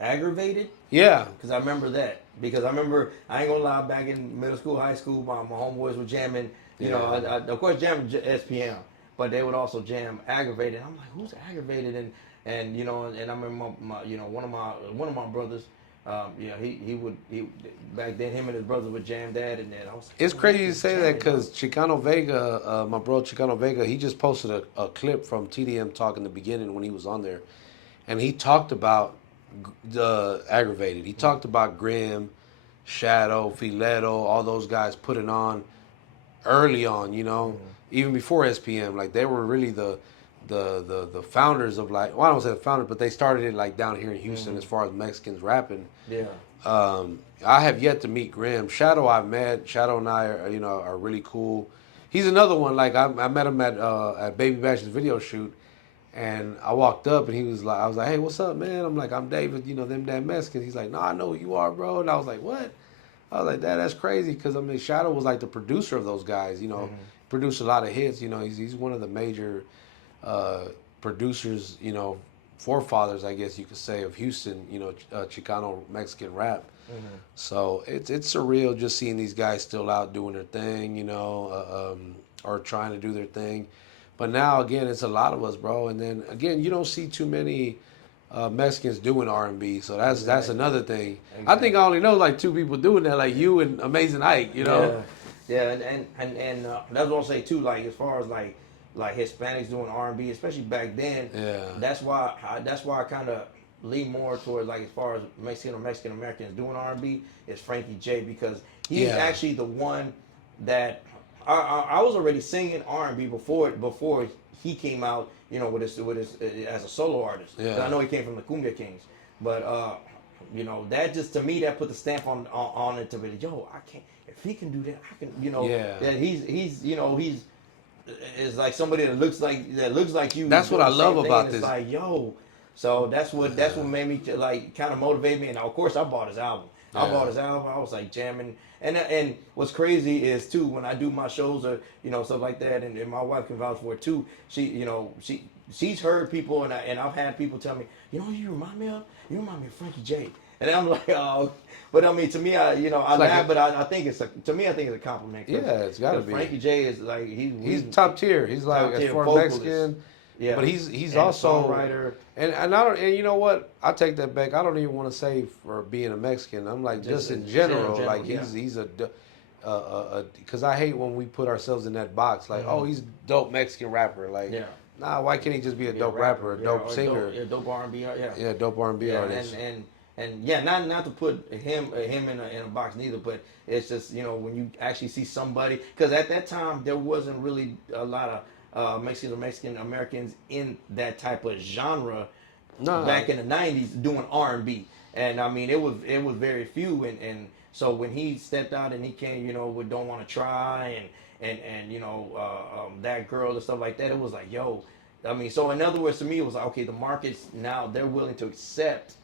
aggravated, yeah, because I remember that, because I remember, I ain't gonna lie, back in middle school, high school, my homeboys were jamming. I of course jamming SPM, but they would also jam aggravated. I'm like, who's aggravated? And I remember one of my brothers. He back then, him and his brothers would jam that, and then I was like, it's "Oh, crazy to he's say that jamming, because Chicano Vega, my bro Chicano Vega, he just posted a clip from TDM Talk in the beginning when he was on there, and he talked about the aggravated. He talked about Grim, Shadow, Fileto, all those guys putting on early on, even before SPM. Like they were really the founders of, like, well, I don't say the founders, but they started it like down here in Houston as far as Mexicans rapping. Yeah. I have yet to meet Grim. Shadow I've met. Shadow and I are really cool. He's another one. Like I met him at Baby Bash's video shoot, and I walked up and he was like, I was like, hey, what's up, man? I'm like, I'm David. Them damn Mexicans. He's like, no, I know who you are, bro. And I was like, what? I was like, that's crazy, because I mean, Shadow was like the producer of those guys. Produced a lot of hits. He's one of the major producers. Forefathers, I guess you could say, of Houston. Chicano Mexican rap. So it's surreal just seeing these guys still out doing their thing. Or trying to do their thing. But now again, it's a lot of us, bro. And then again, you don't see too many Mexicans doing R&B, so that's Exactly. another thing. Exactly. I think I only know like two people doing that, like you and Amazing Ike. Yeah, and that's what I'll say too. Like, as far as like Hispanics doing R&B, especially back then. Yeah. That's why I kind of lean more towards, like, as far as Mexican or Mexican Americans doing R&B, is Frankie J, because he's actually the one that I was already singing R&B before he came out. With his as a solo artist. Yeah. 'Cause I know he came from the Cumbia Kings, but that just, to me, that put the stamp on it to be, yo, I can't, if he can do that, I can, Yeah. that he's is like somebody that looks like you. That's what I love about It's this. like, yo, So that's what made me like kind of motivate me. And of course, I bought his album. I bought his album. I was like jamming. And what's crazy is too when I do my shows or stuff like that, and my wife can vouch for it too. She's heard people and I've had people tell me, who you remind me of? You remind me of Frankie J. And I'm like, oh, but I mean, to me, I laugh, like but I think it's to me, I think it's a compliment. Yeah, it's got to be. Frankie J is like he's top tier. He's like as far as Mexican. Yeah, but he's also songwriter. And I don't, and you know what? I take that back. I don't even want to say for being a Mexican. I'm like just in general, like he's a because I hate when we put ourselves in that box. Like, oh, he's dope Mexican rapper. Like, nah, why can't he just be a dope rapper, a dope singer, dope R&B, dope R&B artist. And not to put him in a box neither, but it's just when you actually see somebody, because at that time there wasn't really a lot of Mexicans or Mexican Americans in that type of genre back in the 90s doing R&B, and I mean it was very few, and so when he stepped out and he came with Don't Want to Try and That Girl and stuff like that, it was like, yo, I mean, so in other words, to me it was like, okay, the markets now they're willing to accept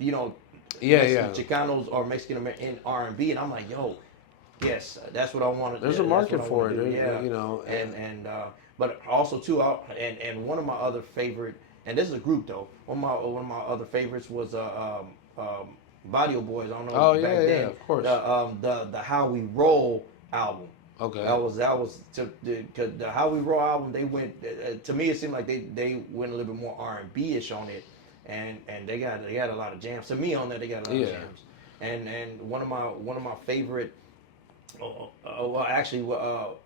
Chicanos or Mexican American in R&B, and I'm like, yo, yes, that's what I wanted. There's a market for it, but also too, and one of my other favorite, and this is a group though. One of my other favorites was Barrio Boys. I don't know. Oh back then, of course. The How We Roll album. Okay. That was the How We Roll album. They went to me. It seemed like they went a little bit more R&B ish on it. And they got a lot of jams. To me, on that they got a lot of jams. And one of my favorite,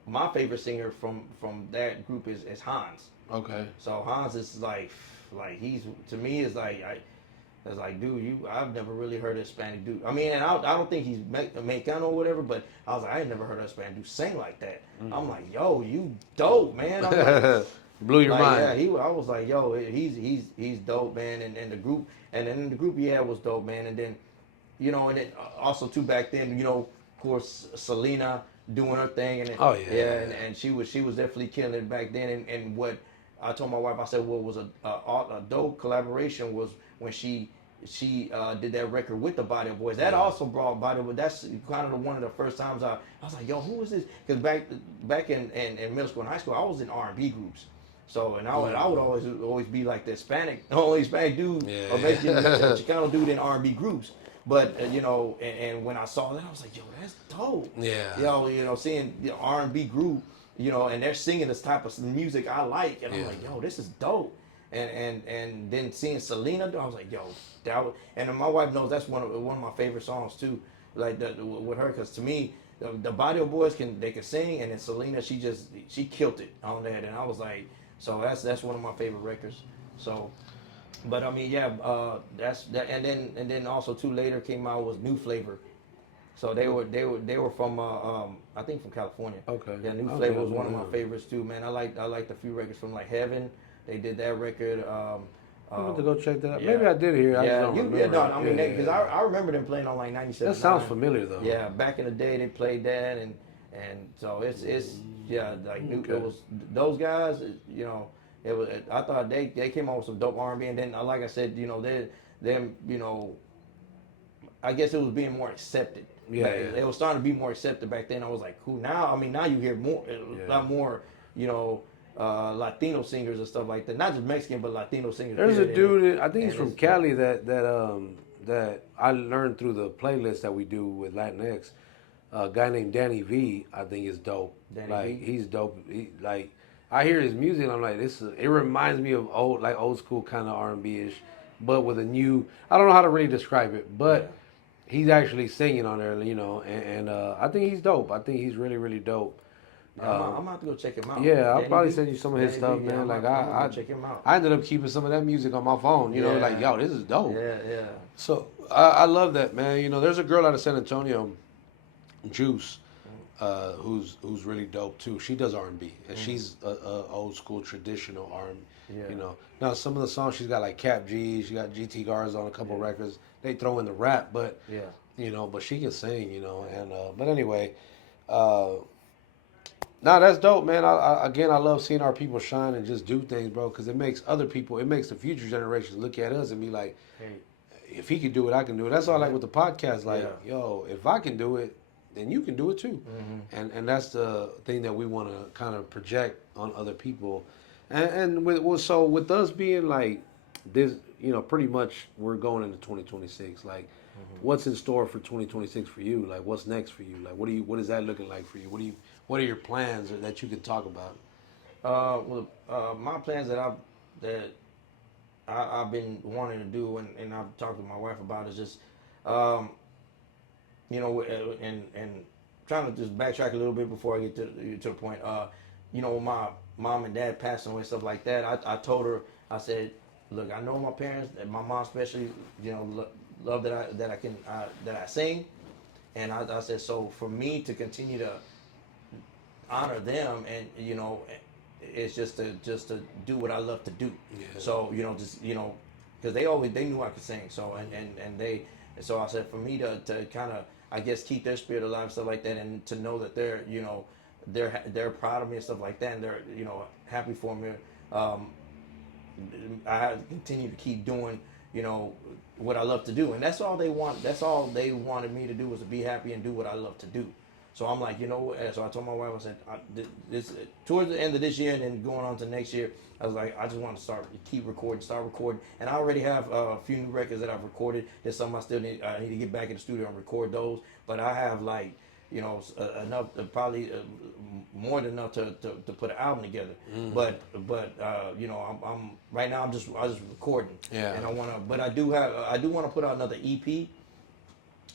my favorite singer from that group is Hans. Okay. So Hans is like he's to me is like it's like, dude, I've never really heard a Hispanic dude. I mean, and I don't think he's Mexicano or whatever, but I was like, I ain't never heard a Hispanic dude sing like that. I'm like, yo, you dope, man. I'm like, blew your mind. Yeah, I was like, yo, he's dope, man, and the group, and then the group he had was dope, man, and then, and then also too back then, of course, Selena doing her thing, and and she was definitely killing it back then, and what I told my wife, I said, what was a dope collaboration was when she did that record with the Body Boys. That also brought Body Boys. That's kind of one of the first times I was like, yo, who is this? Because back in middle school and high school, I was in R&B groups. So I would always be like the only Hispanic dude, or basically Chicano dude in R&B groups. But and when I saw that, I was like, yo, that's dope. Yeah. Seeing the R&B group, and they're singing this type of music I like, and I'm like, yo, this is dope. And then seeing Selena, I was like, yo, and my wife knows that's one of my favorite songs too, like with her, because to me, the Barrio Boys can sing, and then Selena, she killed it on that, and I was like. So that's one of my favorite records. So, but I mean, that's that. And then also too later came out was New Flavor. So they were from I think from California. Okay. Yeah, New Flavor was one of my favorites too, man. I liked a few records from like Heaven. They did that record. I'm going to go check that out. Maybe I did hear. I mean, because I remember them playing on like 97. That sounds familiar though. Yeah, back in the day they played that, and so it's like it was those guys. It was. I thought they came out with some dope R&B, and then like I said, I guess it was being more accepted. Yeah, It was starting to be more accepted back then. I was like, cool. Now, I mean, now you hear a lot more, Latino singers and stuff like that. Not just Mexican, but Latino singers. There's a dude, I think he's from Cali, that I learned through the playlist that we do with Latinx. A guy named Danny V, I think is dope. He's dope. I hear his music and I'm like, it reminds me of old school kind of R&B-ish, but with a new, I don't know how to really describe it, but he's actually singing on there, and I think he's dope. I think he's really, really dope. I'm going to have to go check him out. Yeah, I'll probably send you some of his stuff, man. I check him out. I ended up keeping some of that music on my phone, like, yo, this is dope. Yeah. So I love that, man. There's a girl out of San Antonio, Juice, who's really dope too. She does R&B, and she's a old school traditional R&B. Yeah. Now some of the songs she's got like Cap G, she got GT Garza on a couple records. They throw in the rap, but but she can sing, and but anyway, Nah, that's dope, man. Again, I love seeing our people shine and just do things, bro, because it makes other people, it makes the future generations look at us and be like, Hey, if he can do it, I can do it. That's all I like yeah, with the podcast. Like, yeah. yo, if I can do it, then you can do it too. Hmm. And that's the thing that we want to kind of project on other people. And with well, so with us being like this, pretty much we're going into 2026. Like, what's in store for 2026 for you? Like, what's next for you? Like, what is that looking like for you? What are your plans that you can talk about? My plans that I've been wanting to do, and I've talked to my wife about is just, um, and trying to just backtrack a little bit before I get to the point. When my mom and dad passed away and stuff like that, I told her, I said, look, I know my parents, and my mom especially, love that I sing, and I said, so for me to continue to honor them, and it's just to do what I love to do. Yeah. So just because they knew I could sing. So and they, so I said for me to kind of, I guess, keep their spirit alive and stuff like that, and to know that they're proud of me and stuff like that, and they're happy for me. Um, I have to continue to keep doing what I love to do, and that's all they want. That's all they wanted me to do, was to be happy and do what I love to do. So I'm like, so I told my wife, I said, this towards the end of this year and then going on to next year, I was like, I just want to start recording, and I already have a few new records that I've recorded. There's some I need to get back in the studio and record those, but I have like, enough, probably more than enough to put an album together. Mm. But I'm right now, I was just recording, Yeah. and I do want to put out another EP.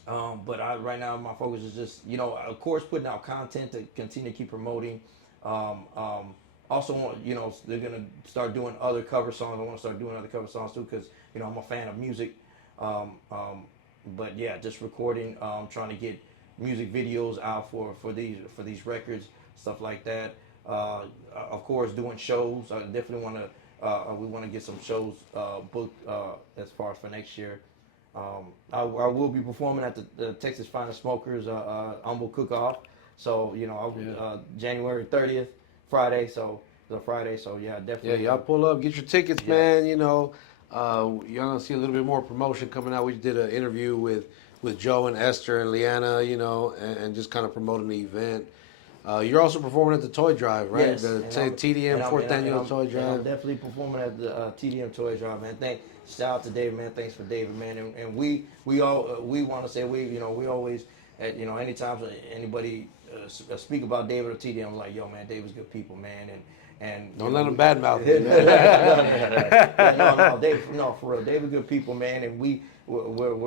But right now my focus is just, of course, putting out content to continue to keep promoting. Also want, they're gonna start doing other cover songs. I want to start doing other cover songs too, because I'm a fan of music. But yeah, just recording, trying to get music videos out for these records, stuff like that. Of course, doing shows. I definitely want to. We want to get some shows booked as far as for next year. I will be performing at the Texas Finest Smokers Humble Cook-Off. So January 30th, Friday. So the Friday. So yeah, definitely. Yeah, y'all pull up, get your tickets, Yeah. man. Y'all gonna see a little bit more promotion coming out. We did an interview with Joe and Esther and Leanna, and just kind of promoting the event. You're also performing at the Toy Drive, right? Yes, The and TDM fourth annual Toy I'm Drive. definitely performing at the TDM Toy Drive, man. Shout out to David, man. Thanks for David, man. And we all we want to say we always anytime anybody speak about David or TDM, I'm like, yo, man, David's good people, man. And Don't let them badmouth no, you, man. no, Dave, no, for real, David, good people, man, and we're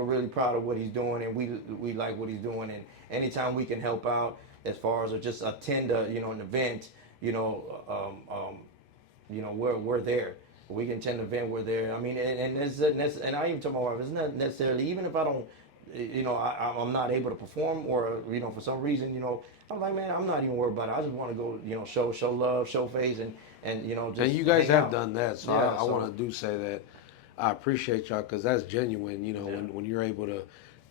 really proud of what he's doing, and we like what he's doing, and anytime we can help out as far as or just attend an event, we're there. We can attend an event, we're there. I mean, and I even told my wife, it's not necessarily, even if I don't, I'm not able to perform, or for some reason, I'm like, man, I'm not even worried about it. I just want to go, show love, show face, and just And you guys hang have out. done that, so Yeah, I want to do say that I appreciate y'all, because that's genuine. When you're able to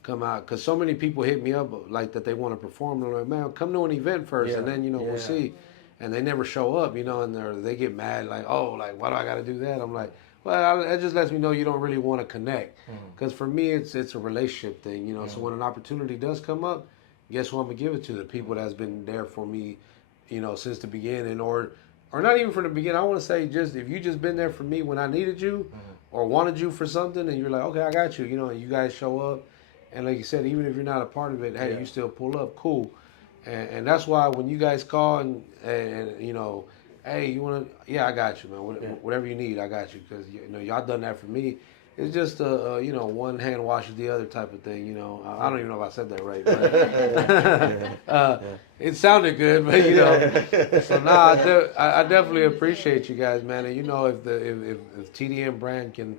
come out, because so many people hit me up like that they want to perform. And I'm like, man, come to an event first, Yeah, and then we'll yeah. see. And they never show up, and they get mad like, oh, like why do I got to do that? I'm like, well, it just lets me know you don't really want to connect. Because for me, it's a relationship thing, So when an opportunity does come up, guess who I'm gonna give it to? The people that's been there for me, since the beginning, or not even from the beginning. I want to say, just if you just been there for me when I needed you, or wanted you for something, and you're like, okay, I got you. And you guys show up, and like you said, even if you're not a part of it, hey, Yeah. you still pull up, cool. And that's why when you guys call and hey, you want to, yeah, I got you, man. Whatever you need, I got you, because y'all done that for me. It's just one hand washes the other type of thing. I don't even know if I said that right, but it sounded good, but So I definitely appreciate you guys, man. And if TDM brand can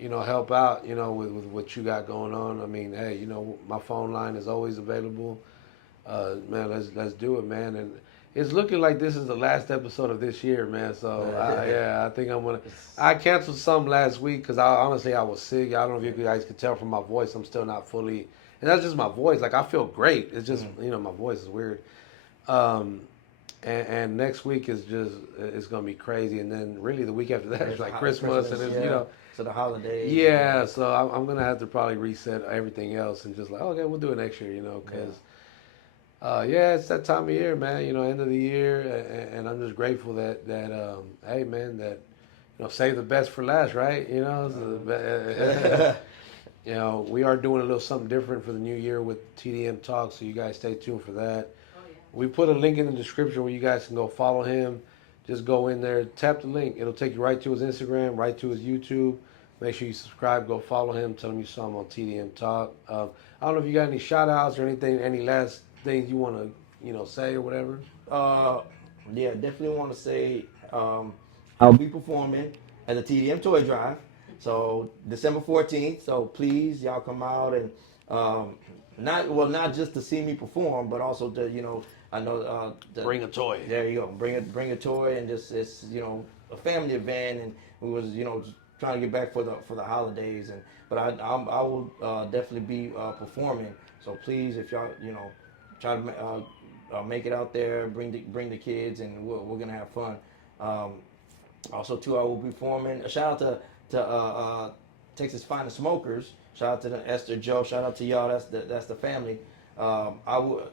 help out with what you got going on, I mean, hey, my phone line is always available. Man, let's do it, man. And it's looking like this is the last episode of this year, man. So I think I'm gonna. I canceled some last week because honestly I was sick. I don't know if you guys could tell from my voice. I'm still not fully, and that's just my voice. Like I feel great. It's just my voice is weird. And next week is just it's gonna be crazy, and then really the week after that is like Christmas, and it's so the holidays. yeah. So I'm gonna have to probably reset everything else and just like okay, we'll do it next year, because yeah, it's that time of year, man. End of the year, and I'm just grateful that hey, man, that save the best for last, right? We are doing a little something different for the new year with TDM Talk, so you guys stay tuned for that. We put a link in the description where you guys can go follow him. Just go in there, tap the link. It'll take you right to his Instagram, right to his YouTube. Make sure you subscribe, go follow him, tell him you saw him on TDM Talk. I don't know if you got any shout outs or anything, any last things you want to, say or whatever. Yeah, definitely want to say I'll be performing at the TDM Toy Drive. So December 14th. So please, y'all come out and not just to see me perform, but also to I know Bring a toy. There you go. Bring a toy, and just it's a family event, and we was just trying to get back for the holidays, but I will definitely be performing. So please, if y'all try to make it out there, bring the kids, and we're gonna have fun. Also, too, I will be performing. A shout out to Texas Finest Smokers. Shout out to Esther Joe. Shout out to y'all. That's the family. I will.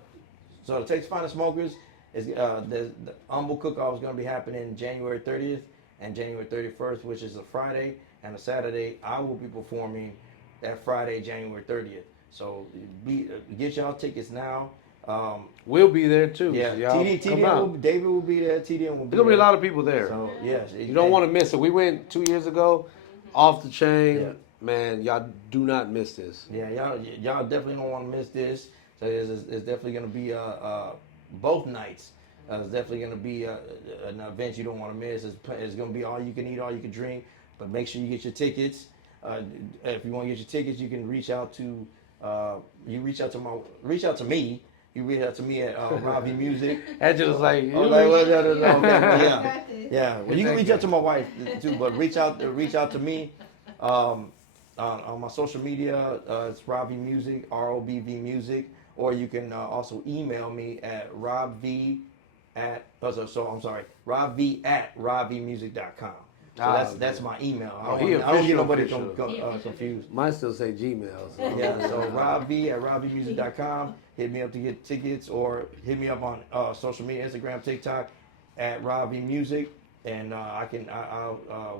So the Texas Finest Smokers is the Humble Cook-Off is going to be happening January 30th and January 31st, which is a Friday and a Saturday. I will be performing that Friday, January 30th. So get y'all tickets now. We'll be there too. Yeah, so TDM David will be there. TDM will be there. There's going to be a lot of people there. So, yes. You don't want to miss it. We went 2 years ago, off the chain. Yeah. Man, y'all do not miss this. Yeah, y'all definitely don't want to miss this. So it's definitely going to be both nights. It's definitely going to be an event you don't want to miss. It's going to be all you can eat, all you can drink. But make sure you get your tickets. If you want to get your tickets, you can reach out to reach out to me. You reach out to me at RobV Music. Angela's like, yeah. Well, you can reach out to my wife too, but reach out to me. On my social media, it's RobV Music, RobV Music, or you can also email me at robv at robv@robvmusic.com. So that's my email. I don't get nobody confused. Mine still say Gmail. So. Yeah, so robv@robvmusic.com. Hit me up to get tickets, or hit me up on social media, Instagram, TikTok, at RobV Music, and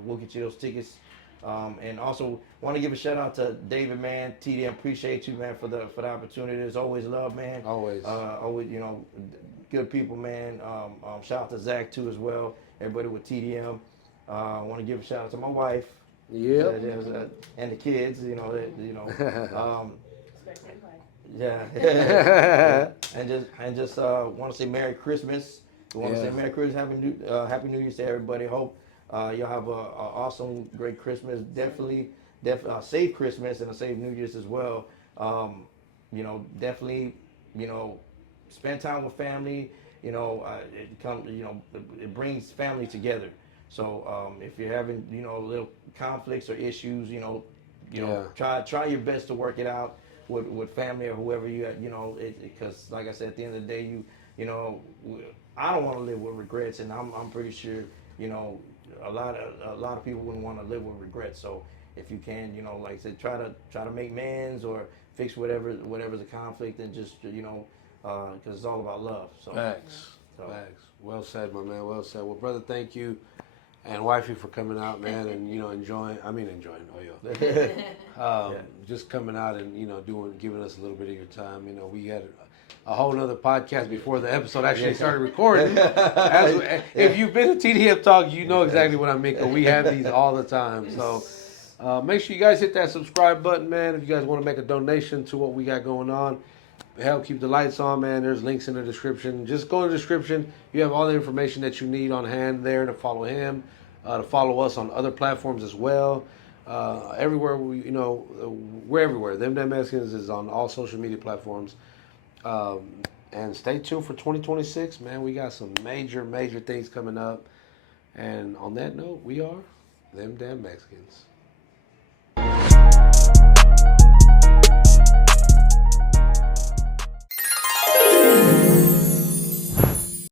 we'll get you those tickets. And also want to give a shout out to David, man. TDM, appreciate you, man, for the opportunity. There's always love, man. Always, good people, man. Shout out to Zach too as well. Everybody with TDM. I want to give a shout out to my wife. Yeah. And the kids. Yeah. and just want to say Merry Christmas. Want to say Merry Christmas, Happy New Year to everybody. Hope y'all have a awesome, great Christmas. Definitely safe Christmas and a safe New Year's as well. Definitely, spend time with family. It brings family together. So if you're having little conflicts or issues, try your best to work it out with family or whoever because like I said, at the end of the day, I don't want to live with regrets, and I'm pretty sure a lot of people wouldn't want to live with regrets. So if you can, like I said, try to make amends or fix whatever's a conflict, and just because it's all about love. So Facts. Well said, my man. Well said. Well, brother, thank you. And wifey for coming out, man, and enjoying. Just coming out and giving us a little bit of your time. We had a whole nother podcast before the episode actually started recording. If you've been to TDM Talk, you know exactly what I mean. Cause we have these all the time. So make sure you guys hit that subscribe button, man. If you guys want to make a donation to what we got going on, help keep the lights on, man. There's links in the description. Just go in the description. You have all the information that you need on hand there to follow him, to follow us on other platforms as well. Everywhere we're everywhere. Them Damn Mexicans is on all social media platforms. And stay tuned for 2026, man. We got some major things coming up. And on that note, we are Them Damn Mexicans.